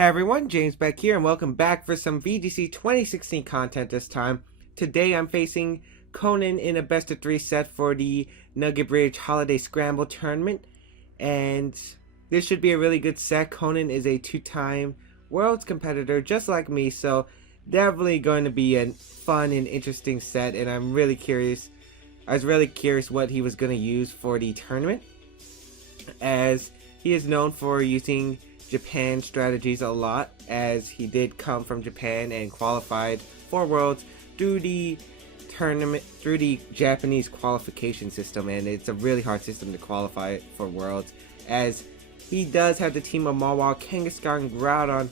Hey everyone, James Baek here, and welcome back for some VGC 2016 content this time. Today I'm facing Conan in a best of 3 set for the Nugget Bridge Holiday Scramble Tournament, and this should be a really good set. Conan is a 2-time Worlds competitor just like me, so definitely going to be a fun and interesting set, and I'm really curious. I was really curious what he was going to use for the tournament, as he is known for using Japan strategies a lot, as he did come from Japan and qualified for Worlds through the tournament, through the Japanese qualification system, and it's a really hard system to qualify for Worlds, as he does have the team of Mawa, Kangaskhan, Groudon,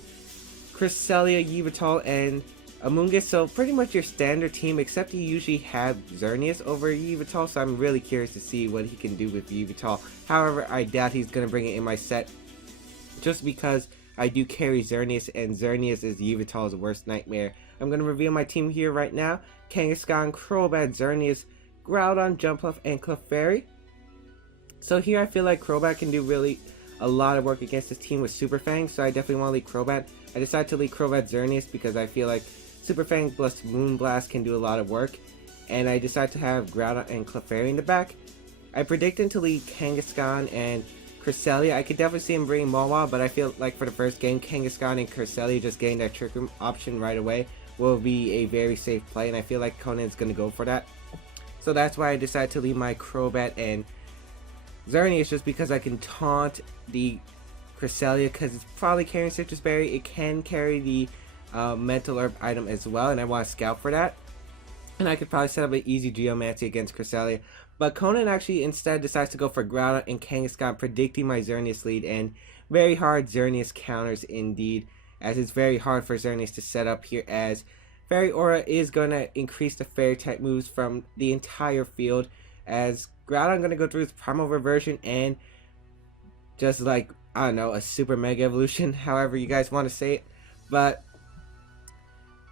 Cresselia, Yveltal, and Amoonguss, so pretty much your standard team, except you usually have Xerneas over Yveltal, so I'm really curious to see what he can do with Yveltal. However, I doubt he's going to bring it in my set, just because I do carry Xerneas, and Xerneas is Yveltal's worst nightmare. I'm going to reveal my team here right now. Kangaskhan, Crobat, Xerneas, Groudon, Jumpluff, and Clefairy. So here I feel like Crobat can do really a lot of work against this team with Super Fang, so I definitely want to leave Crobat. I decided to leave Crobat Xerneas because I feel like Super Fang plus Moonblast can do a lot of work, and I decided to have Groudon and Clefairy in the back. I predicted to leave Kangaskhan and Cresselia. I could definitely see him bringing Mawa, but I feel like for the first game, Kangaskhan and Cresselia just getting that trick room option right away will be a very safe play, and I feel like Conan's going to go for that. So that's why I decided to leave my Crobat and Xerneas, just because I can taunt the Cresselia, because it's probably carrying Citrus Berry. It can carry the Mental Herb item as well, and I want to scout for that. And I could probably set up an easy Geomancy against Cresselia. But Conan actually instead decides to go for Groudon and Kangaskhan, predicting my Xerneas lead, and very hard Xerneas counters indeed, as it's very hard for Xerneas to set up here, as Fairy Aura is going to increase the Fairy type moves from the entire field, as Groudon going to go through its Primal Reversion and just like, I don't know, a Super Mega Evolution, however you guys want to say it. But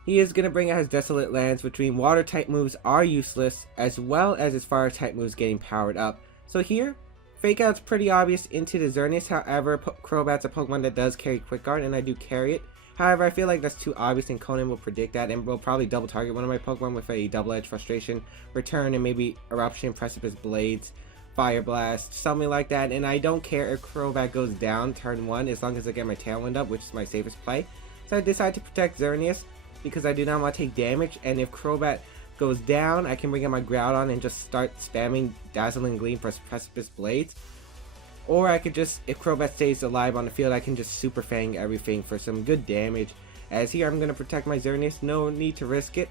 he is going to bring out his Desolate Lands, which means Water type moves are useless, as well as his Fire type moves getting powered up. So here, Fake Out's pretty obvious into the Xerneas, however, Crobat's a Pokemon that does carry Quick Guard, and I do carry it. However, I feel like that's too obvious, and Conan will predict that, and will probably double target one of my Pokemon with a Double Edge Frustration, Return, and maybe Eruption, Precipice Blades, Fire Blast, something like that. And I don't care if Crobat goes down turn 1, as long as I get my Tailwind up, which is my safest play. So I decided to protect Xerneas, because I do not want to take damage, and if Crobat goes down, I can bring out my Groudon and just start spamming Dazzling Gleam for Precipice Blades. Or I could just, if Crobat stays alive on the field, I can just Super Fang everything for some good damage. As here, I'm going to protect my Xerneas, no need to risk it.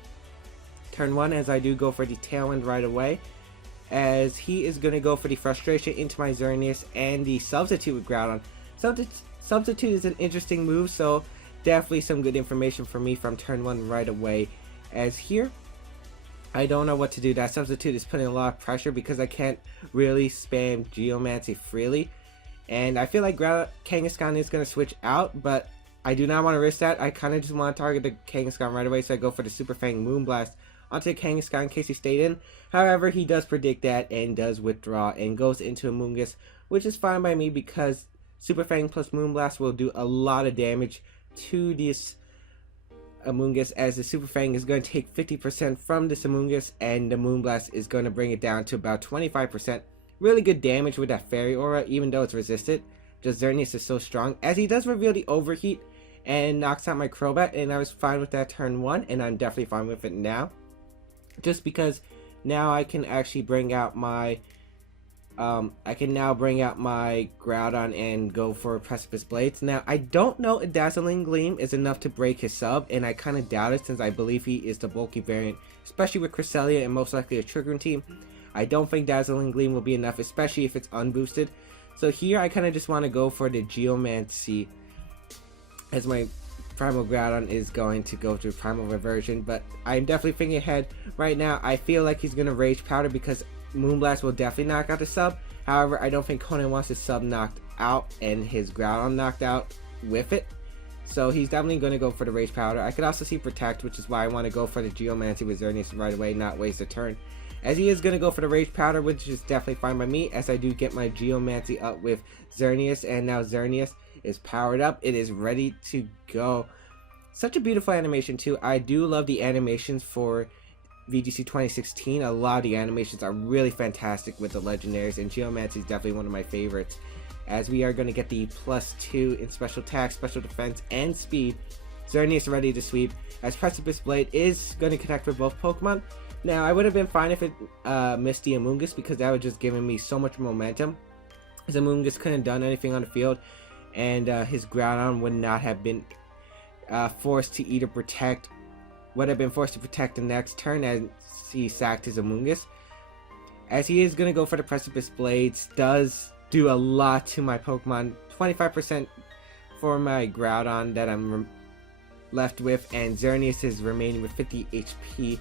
Turn 1, as I do go for the Tailwind right away, as he is going to go for the Frustration into my Xerneas and the Substitute with Groudon. Substitute is an interesting move, so definitely some good information for me from turn 1 right away. As here, I don't know what to do. That Substitute is putting a lot of pressure because I can't really spam Geomancy freely. And I feel like Kangaskhan is going to switch out, but I do not want to risk that. I kind of just want to target the Kangaskhan right away, so I go for the Super Fang Moonblast onto Kangaskhan in case he stayed in. However, he does predict that and does withdraw and goes into Amoonguss, which is fine by me because Super Fang plus Moonblast will do a lot of damage to this Amoonguss, as the Super Fang is going to take 50% from this Amoonguss, and the Moonblast is going to bring it down to about 25%. Really good damage with that Fairy Aura, even though it's resisted. Just Xerneas is so strong, as he does reveal the Overheat and knocks out my Crobat, and I was fine with that turn 1, and I'm definitely fine with it now. Just because now I can actually bring out my Groudon and go for Precipice Blades. Now, I don't know if Dazzling Gleam is enough to break his sub, and I kind of doubt it since I believe he is the bulky variant, especially with Cresselia and most likely a Trick Room team. I don't think Dazzling Gleam will be enough, especially if it's unboosted. So here I kind of just want to go for the Geomancy, as my Primal Groudon is going to go through Primal Reversion, but I'm definitely thinking ahead right now. I feel like he's going to Rage Powder because Moonblast will definitely knock out the sub. However, I don't think Conan wants his sub knocked out and his Groudon knocked out with it. So he's definitely going to go for the Rage Powder. I could also see Protect, which is why I want to go for the Geomancy with Xerneas right away, not waste a turn. As he is going to go for the Rage Powder, which is definitely fine by me, as I do get my Geomancy up with Xerneas, and now Xerneas is powered up. It is ready to go. Such a beautiful animation too. I do love the animations for VGC 2016. A lot of the animations are really fantastic with the legendaries, and Geomancy is definitely one of my favorites, as we are going to get the +2 in special attack, special defense, and speed. Xerneas ready to sweep, as Precipice Blade is going to connect with both Pokemon. Now, I would have been fine if it missed the Amoonguss, because that would just given me so much momentum, as Amoonguss couldn't have done anything on the field, and his Groudon would not have been forced to either protect, would have been forced to protect the next turn as he sacked his Amoonguss. As he is going to go for the Precipice Blades, does do a lot to my Pokemon. 25% for my Groudon that I'm left with, and Xerneas is remaining with 50 HP,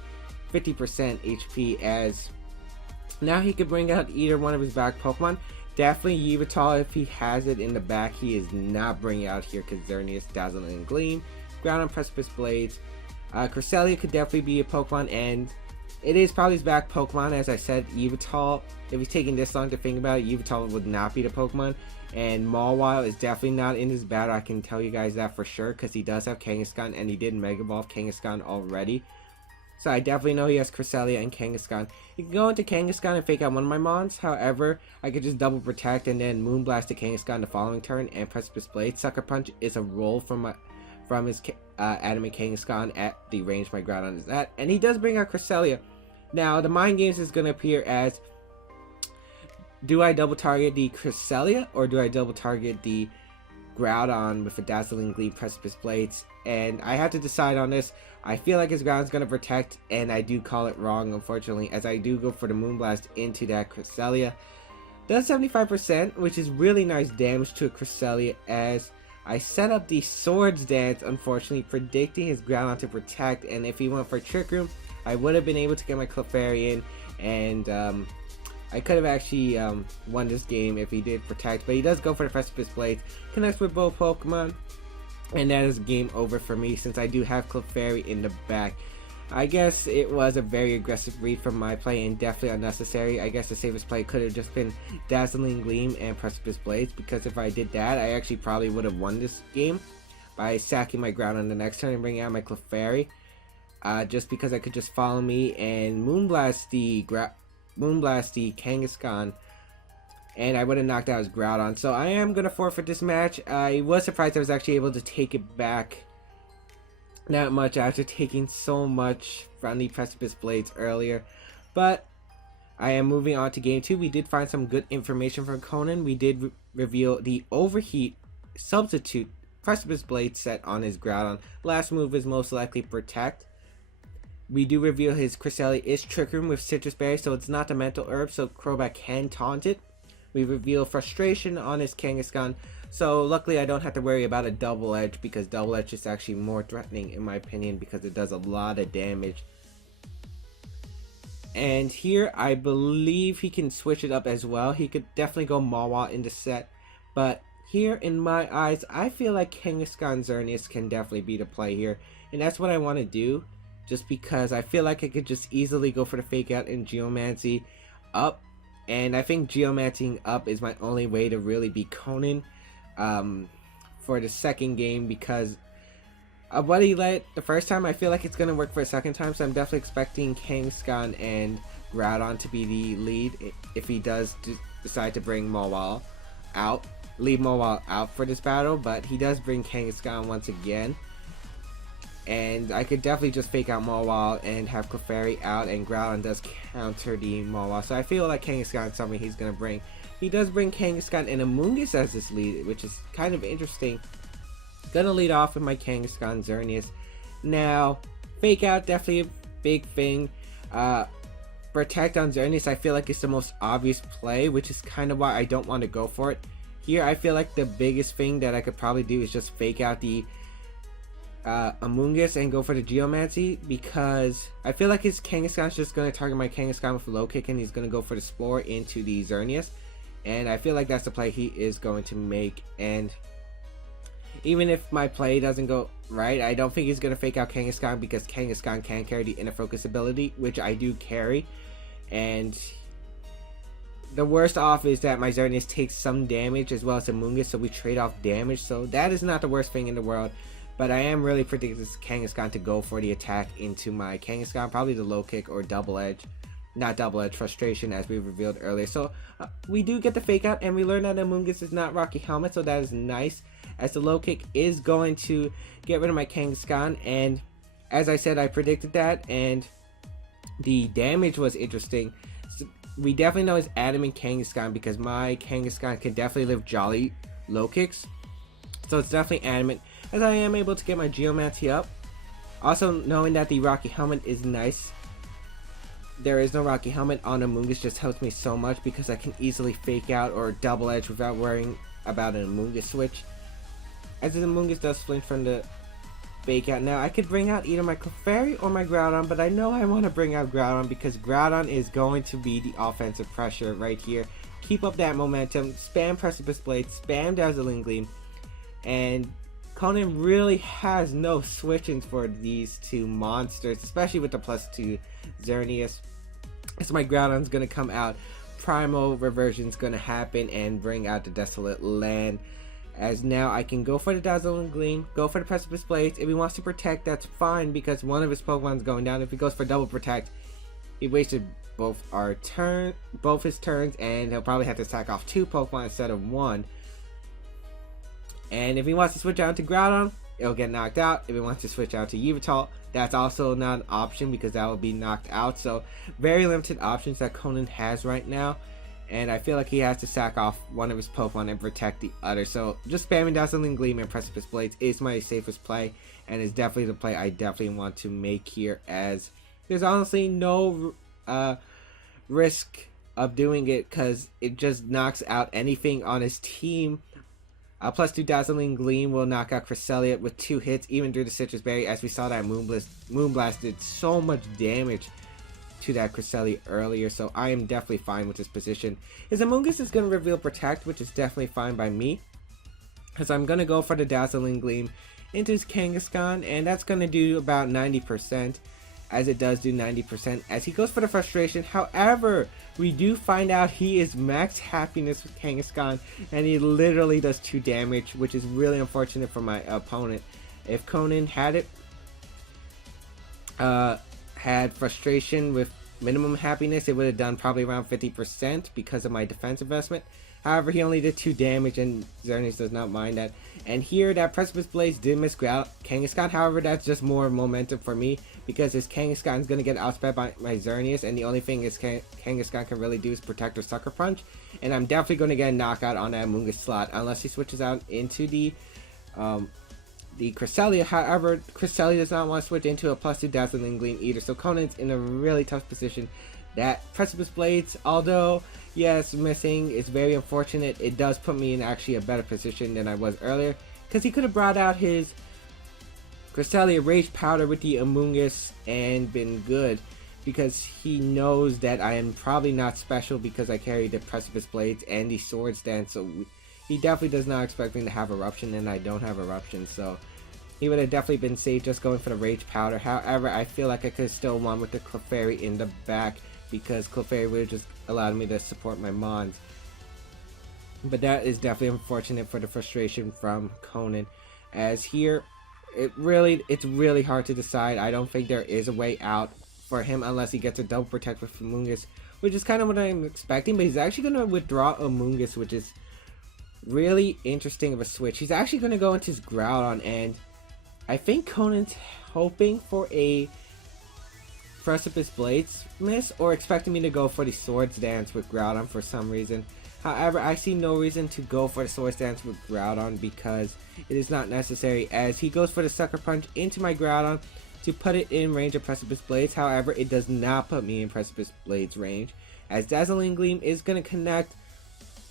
50% HP, as now he could bring out either one of his back Pokemon. Definitely Yveltal, if he has it in the back, he is not bringing out here, because Xerneas, Dazzling Gleam, Groudon, Precipice Blades. Cresselia could definitely be a Pokemon, and it is probably his back Pokemon. As I said, Yveltal, if he's taking this long to think about it, Yveltal would not be the Pokemon. And Mawile is definitely not in his battle, I can tell you guys that for sure, because he does have Kangaskhan, and he did Mega Evolve Kangaskhan already. So I definitely know he has Cresselia and Kangaskhan. You can go into Kangaskhan and fake out one of my Mons. However, I could just double protect and then Moonblast to Kangaskhan the following turn, and Precipice Blade. Sucker Punch is a roll from his Adamant Kangaskhan at the range my Groudon is at. And he does bring out Cresselia. Now, the Mind Games is going to appear as, do I double target the Cresselia, or do I double target the Groudon with a Dazzling Gleam, Precipice Blades? And I have to decide on this. I feel like his Groudon's going to protect, and I do call it wrong, unfortunately, as I do go for the Moonblast into that Cresselia. Does 75%, which is really nice damage to a Cresselia, as I set up the Swords Dance, unfortunately, predicting his Groudon to protect, and if he went for Trick Room, I would have been able to get my Clefairy in, and I could have actually won this game if he did protect, but he does go for the Precipice Blades, connects with both Pokemon, and that is game over for me, since I do have Clefairy in the back. I guess it was a very aggressive read from my play, and definitely unnecessary. I guess the safest play could have just been Dazzling Gleam and Precipice Blades, because if I did that, I actually probably would have won this game by sacking my ground on the next turn and bringing out my Clefairy. Just because I could just follow me and Moonblast the Kangaskhan, and I would have knocked out his Groudon. So I am going to forfeit this match. I was surprised I was actually able to take it back that much after taking so much from the Precipice Blades earlier. But I am moving on to game 2. We did find some good information from Conan. We did reveal the Overheat substitute Precipice Blade set on his Groudon. Last move is most likely Protect. We do reveal his Cresselia is Trick Room with Citrus Berry, so it's not a mental herb, so Crobat can taunt it. We reveal Frustration on his Kangaskhan, so luckily I don't have to worry about a Double Edge, because Double Edge is actually more threatening in my opinion, because it does a lot of damage. And here I believe he can switch it up as well. He could definitely go Mawile in the set, but here in my eyes I feel like Kangaskhan Xerneas can definitely be the play here, and that's what I want to do. Just because I feel like I could just easily go for the Fake Out and Geomancy up. And I think Geomancying up is my only way to really beat Conan for the second game, because of what he let the first time. I feel like it's going to work for a second time. So I'm definitely expecting Kangaskhan and Groudon to be the lead if he does decide to bring Mawile out. Leave Mawile out for this battle. But he does bring Kangaskhan once again. And I could definitely just fake out Mawile and have Clefairy out, and Groudon does counter the Mawile. So I feel like Kangaskhan is something he's going to bring. He does bring Kangaskhan and Amoonguss as his lead, which is kind of interesting. Gonna lead off with my Kangaskhan Xerneas. Now, fake out, definitely a big thing. Protect on Xerneas, I feel like it's the most obvious play, which is kind of why I don't want to go for it. Here, I feel like the biggest thing that I could probably do is just fake out the Amoonguss and go for the Geomancy, because I feel like his Kangaskhan is just going to target my Kangaskhan with a low kick, and he's going to go for the Spore into the Xerneas, and I feel like that's the play he is going to make. And even if my play doesn't go right, I don't think he's going to fake out Kangaskhan, because Kangaskhan can carry the Inner Focus ability, which I do carry, and the worst off is that my Xerneas takes some damage as well as Amoonguss, so we trade off damage. So that is not the worst thing in the world. But I am really predicting this Kangaskhan to go for the attack into my Kangaskhan, probably the low kick or double edge. Not double edge, frustration, as we revealed earlier. So we do get the fake out, and we learn that Amoonguss is not Rocky Helmet, so that is nice, as the low kick is going to get rid of my Kangaskhan. And as I said, I predicted that, and the damage was interesting. So we definitely know it's Adamant Kangaskhan because my Kangaskhan can definitely live jolly low kicks. So it's definitely Adamant, as I am able to get my Geomancy up. Also knowing that the Rocky Helmet is nice. There is no Rocky Helmet on Amoonguss just helps me so much because I can easily fake out or double edge without worrying about an Amoonguss switch. As the Amoonguss does flinch from the fake out. Now I could bring out either my Clefairy or my Groudon, but I know I want to bring out Groudon because Groudon is going to be the offensive pressure right here. Keep up that momentum, spam Precipice Blade, spam Dazzling Gleam, and Conan really has no switch-ins for these two monsters, especially with the +2 Xerneas. So my Groudon's going to come out, Primal Reversion's going to happen and bring out the Desolate Land. As now I can go for the Dazzling Gleam, go for the Precipice Blades. If he wants to protect, that's fine because one of his Pokemon's going down. If he goes for double protect, he wasted both his turns, and he'll probably have to sack off 2 Pokemon instead of 1. And if he wants to switch out to Groudon, it'll get knocked out. If he wants to switch out to Yveltal, that's also not an option because that will be knocked out. So very limited options that Conan has right now. And I feel like he has to sack off one of his Pokemon and protect the other. So just spamming Dazzling Gleam and Precipice Blades is my safest play, and is definitely the play I definitely want to make here, as there's honestly no risk of doing it because it just knocks out anything on his team. +2 Dazzling Gleam will knock out Cresselia with 2 hits, even through the Citrus Berry, as we saw that Moonblast did so much damage to that Cresselia earlier. So I am definitely fine with this position. His Amoonguss is going to reveal Protect, which is definitely fine by me, because I'm going to go for the Dazzling Gleam into his Kangaskhan, and that's going to do about 90%, as it does do 90% as he goes for the Frustration. However, we do find out he is max happiness with Kangaskhan, and he literally does 2 damage, which is really unfortunate for my opponent. If Conan had it, had Frustration with minimum happiness, it would have done probably around 50% because of my defense investment. However, he only did 2 damage, and Xerneas does not mind that. And here, that Precipice Blades did miss Kangaskhan. However, that's just more momentum for me because his Kangaskhan is going to get outsped by my Xerneas, and the only thing his Kangaskhan can really do is Protect or Sucker Punch. And I'm definitely going to get a knockout on that Amoonguss slot unless he switches out into the Cresselia. However, Cresselia does not want to switch into a +2 Dazzling Gleam either, so Conan's in a really tough position. That Precipice Blades, although yes, missing, is very unfortunate. It does put me in actually a better position than I was earlier, because he could have brought out his Cresselia Rage Powder with the Amoonguss and been good, because he knows that I am probably not special because I carry the Precipice Blades and the Swords Dance, so he definitely does not expect me to have Eruption, and I don't have Eruption, so he would have definitely been safe just going for the Rage Powder. However, I feel like I could have still won with the Clefairy in the back, because Clefairy would have just allowed me to support my Mons. But that is definitely unfortunate for the frustration from Conan, as here it's really hard to decide. I don't think there is a way out for him unless he gets a double protect with Amoonguss, which is kind of what I'm expecting. But he's actually going to withdraw Amoonguss, which is really interesting of a switch. He's actually going to go into his Groudon, and I think Conan's hoping for a Precipice Blades miss, or expecting me to go for the Swords Dance with Groudon for some reason. However, I see no reason to go for the Swords Dance with Groudon because it is not necessary, as he goes for the Sucker Punch into my Groudon to put it in range of Precipice Blades. However, it does not put me in Precipice Blades range, as Dazzling Gleam is going to connect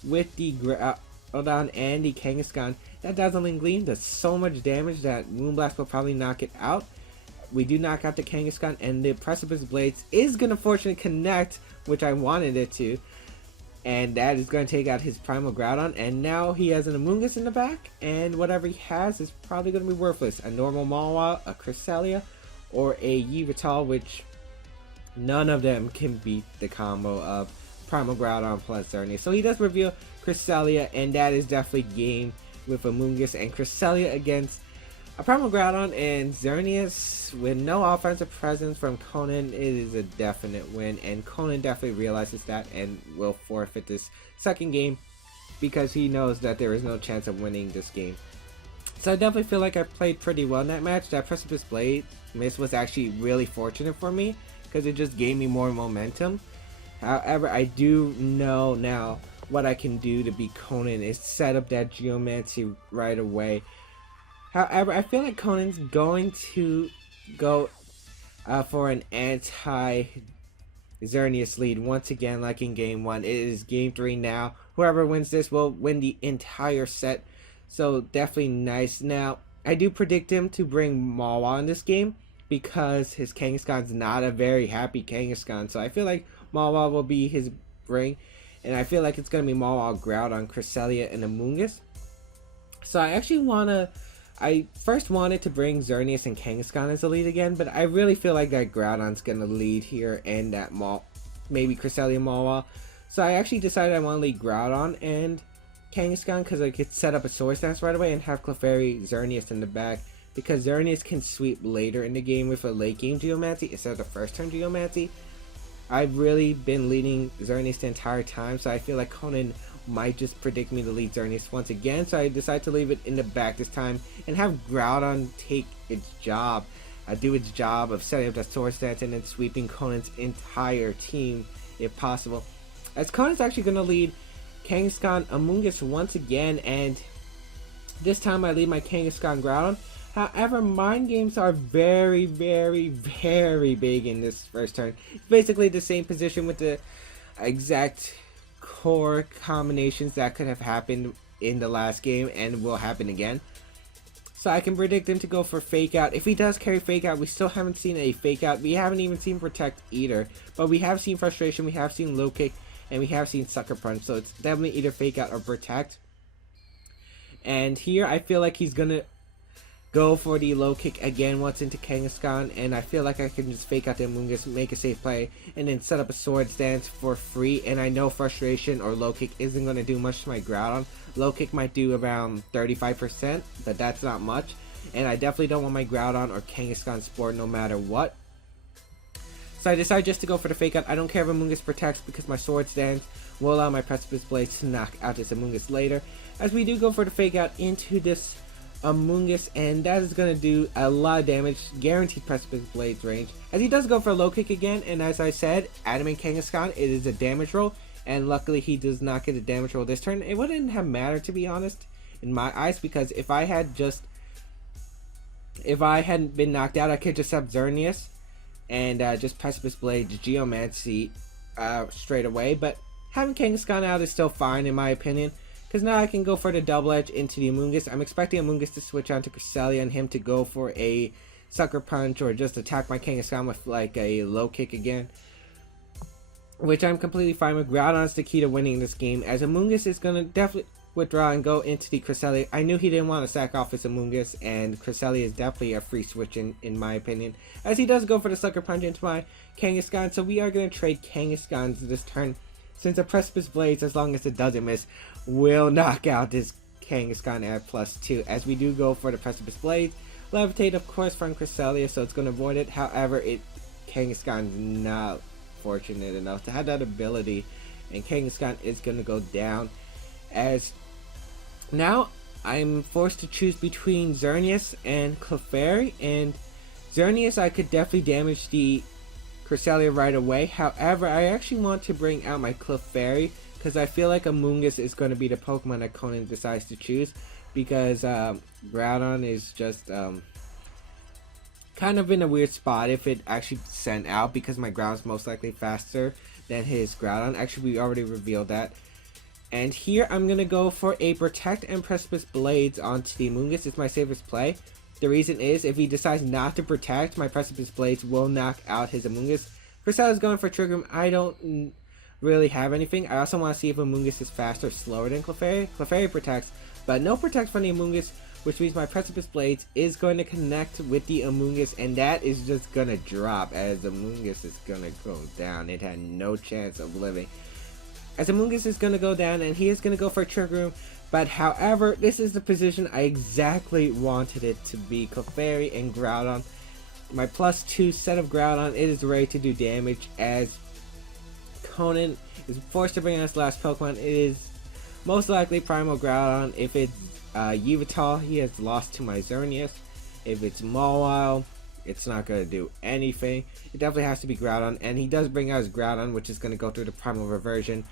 with the Groudon and the Kangaskhan. That Dazzling Gleam does so much damage that Moonblast will probably knock it out. We do knock out the Kangaskhan, and the Precipice Blades is going to fortunately connect, which I wanted it to. And that is going to take out his Primal Groudon, and now he has an Amoonguss in the back, and whatever he has is probably going to be worthless. A normal Mawile, a Cresselia, or a Yveltal, which none of them can beat the combo of Primal Groudon plus Xerneas. So he does reveal Cresselia, and that is definitely game with Amoonguss and Cresselia against a Primal Groudon and Xerneas with no offensive presence from Conan. It is a definite win, and Conan definitely realizes that and will forfeit this second game because he knows that there is no chance of winning this game. So I definitely feel like I played pretty well in that match. That Precipice Blade miss was actually really fortunate for me because it just gave me more momentum. However, I do know now what I can do to beat Conan is set up that Geomancy right away. However, I feel like Conan's going to go for an anti-Xerneas lead once again like in game 1. It is game 3 now. Whoever wins this will win the entire set. So definitely nice. Now, I do predict him to bring Mawa in this game because his Kangaskhan's not a very happy Kangaskhan. So I feel like Mawa will be his bring. And I feel like it's going to be Mawa, Groudon, Cresselia, and Amoonguss. So I actually I first wanted to bring Xerneas and Kangaskhan as a lead again, but I really feel like that Groudon's going to lead here and that maybe Cresselia Mawa. So I actually decided I want to lead Groudon and Kangaskhan because I could set up a Swords Dance right away and have Clefairy Xerneas in the back because Xerneas can sweep later in the game with a late game Geomancy instead of the first turn Geomancy. I've really been leading Xerneas the entire time, so I feel like Conan might just predict me to lead Xerneas once again, so I decided to leave it in the back this time and have Groudon take its job. Do its job of setting up that Swords Dance and then sweeping Conan's entire team if possible. As Conan's actually going to lead Kangaskhan Amoonguss once again, and this time I lead my Kangaskhan Groudon. However, mind games are very, very, very big in this first turn. It's basically the same position with the exact core combinations that could have happened in the last game and will happen again. So I can predict him to go for Fake Out. If he does carry Fake Out, we still haven't seen a Fake Out. We haven't even seen Protect either. But we have seen Frustration, we have seen Low Kick, and we have seen Sucker Punch. So it's definitely either Fake Out or Protect. And here I feel like he's going to go for the Low Kick again once into Kangaskhan, and I feel like I can just Fake Out the Amoonguss, make a safe play, and then set up a Swords Dance for free. And I know Frustration or Low Kick isn't going to do much to my Groudon. Low Kick might do around 35%, but that's not much. And I definitely don't want my Groudon or Kangaskhan Sport no matter what. So I decided just to go for the Fake Out. I don't care if Amoonguss protects because my Swords Dance will allow my Precipice Blades to knock out this Amoonguss later. As we do go for the Fake Out into this Amoonguss, and that is going to do a lot of damage, guaranteed Precipice Blades range. As he does go for a Low Kick again, and as I said, Adamant Kangaskhan, it is a damage roll, and luckily he does not get a damage roll this turn. It wouldn't have mattered, to be honest, in my eyes, because if I hadn't been knocked out, I could just have Xerneas and just Precipice Blades Geomancy straight away. But having Kangaskhan out is still fine in my opinion, because now I can go for the Double Edge into the Amoonguss. I'm expecting Amoonguss to switch on to Cresselia and him to go for a Sucker Punch or just attack my Kangaskhan with like a Low Kick again, which I'm completely fine with. Groudon's the key to winning this game, as Amoonguss is going to definitely withdraw and go into the Cresselia. I knew he didn't want to sack off his Amoonguss, and Cresselia is definitely a free switch in my opinion, as he does go for the Sucker Punch into my Kangaskhan. So we are going to trade Kangaskhan's this turn, since a Precipice Blades, as long as it doesn't miss, will knock out this Kangaskhan at +2. As we do go for the Precipice Blade, Levitate of course from Cresselia, so it's going to avoid it. However, Kangaskhan is not fortunate enough to have that ability, and Kangaskhan is going to go down. As now I'm forced to choose between Xerneas and Clefairy, and Xerneas I could definitely damage the Cresselia right away. However, I actually want to bring out my Clefairy because I feel like Amoonguss is going to be the Pokemon that Conan decides to choose, because Groudon is just kind of in a weird spot if it actually sent out, because my Groudon's most likely faster than his Groudon. Actually, we already revealed that. And here I'm going to go for a Protect and Precipice Blades onto the Amoonguss. It's my safest play. The reason is, if he decides not to protect, my Precipice Blades will knock out his Amoonguss. Cresselia is going for Trigger. I don't really have anything. I also want to see if Amoonguss is faster or slower than Clefairy. Clefairy protects, but no protect from the Amoonguss, which means my Precipice Blades is going to connect with the Amoonguss, and that is just going to drop, as Amoonguss is going to go down. It had no chance of living. as Amoonguss is going to go down and he is going to go for a Trick Room. But however, this is the position I exactly wanted it to be. Clefairy and Groudon. My +2 set of Groudon, it is ready to do damage as Conan is forced to bring out his last Pokemon. It is most likely Primal Groudon. If it's Yveltal, he has lost to my Xerneas. If it's Mawile, it's not going to do anything. It definitely has to be Groudon, and he does bring out his Groudon, which is going to go through the Primal Reversion.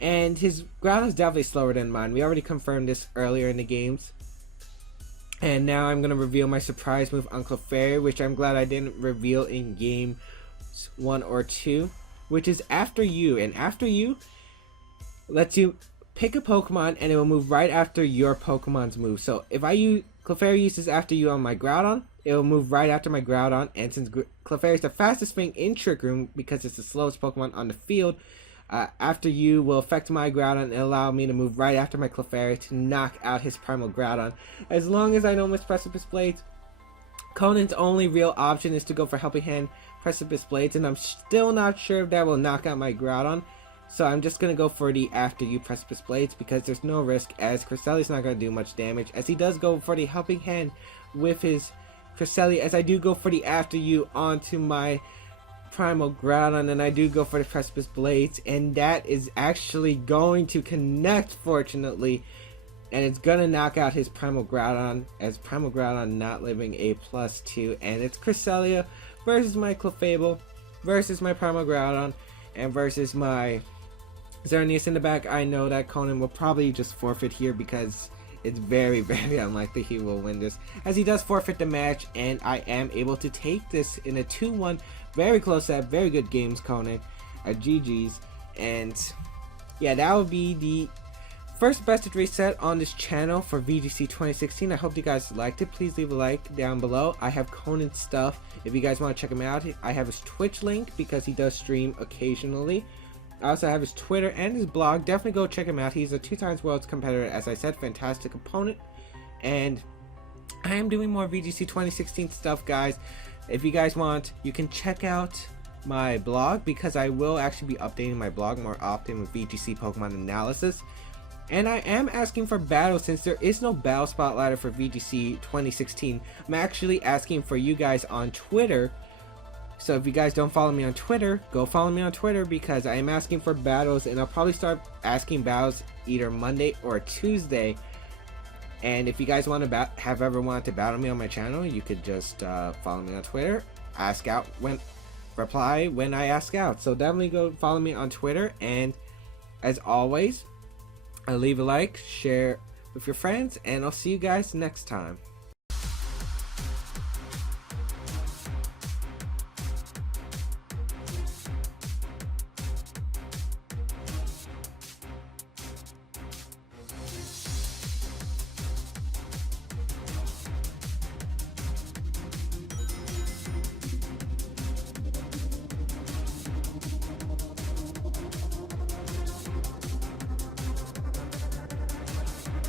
And his Groudon is definitely slower than mine. We already confirmed this earlier in the games. And now I'm going to reveal my surprise move on Clefairy, which I'm glad I didn't reveal in game 1 or 2, which is After You. And After You lets you pick a Pokemon and it will move right after your Pokemon's move. So if I use Clefairy uses After You on my Groudon, it will move right after my Groudon. And since Clefairy is the fastest thing in Trick Room because it's the slowest Pokemon on the field, After You will affect my Groudon and allow me to move right after my Clefairy to knock out his Primal Groudon. As long as I don't miss Precipice Blades, Conan's only real option is to go for Helping Hand Precipice Blades, and I'm still not sure if that will knock out my Groudon. So I'm just going to go for the After You Precipice Blades because there's no risk, as Cresselli's not going to do much damage, as he does go for the Helping Hand with his Cresselia, as I do go for the After You onto my Primal Groudon, and I do go for the Precipice Blades, and that is actually going to connect, fortunately, and it's gonna knock out his Primal Groudon, as Primal Groudon not living a +2, and it's Cresselia versus my Clefable versus my Primal Groudon and versus my Xerneas in the back. I know that Conan will probably just forfeit here because it's very, very unlikely he will win this, as he does forfeit the match, and I am able to take this in a 2-1. Very close set, very good games, Conan. GG's. And yeah, that would be the first best of 3 set on this channel for VGC 2016. I hope you guys liked it. Please leave a like down below. I have Conan's stuff if you guys want to check him out. I have his Twitch link because he does stream occasionally. I also have his Twitter and his blog. Definitely go check him out. He's a 2-time world's competitor, as I said. Fantastic opponent. And I am doing more VGC 2016 stuff, guys. If you guys want, you can check out my blog, because I will actually be updating my blog more often with VGC Pokemon analysis. And I am asking for battles, since there is no battle spotlighter for VGC 2016. I'm actually asking for you guys on Twitter. So if you guys don't follow me on Twitter, go follow me on Twitter, because I am asking for battles, and I'll probably start asking battles either Monday or Tuesday. And if you guys want to have ever wanted to battle me on my channel, you could just follow me on Twitter, reply when I ask out. So definitely go follow me on Twitter, and as always, leave a like, share with your friends, and I'll see you guys next time.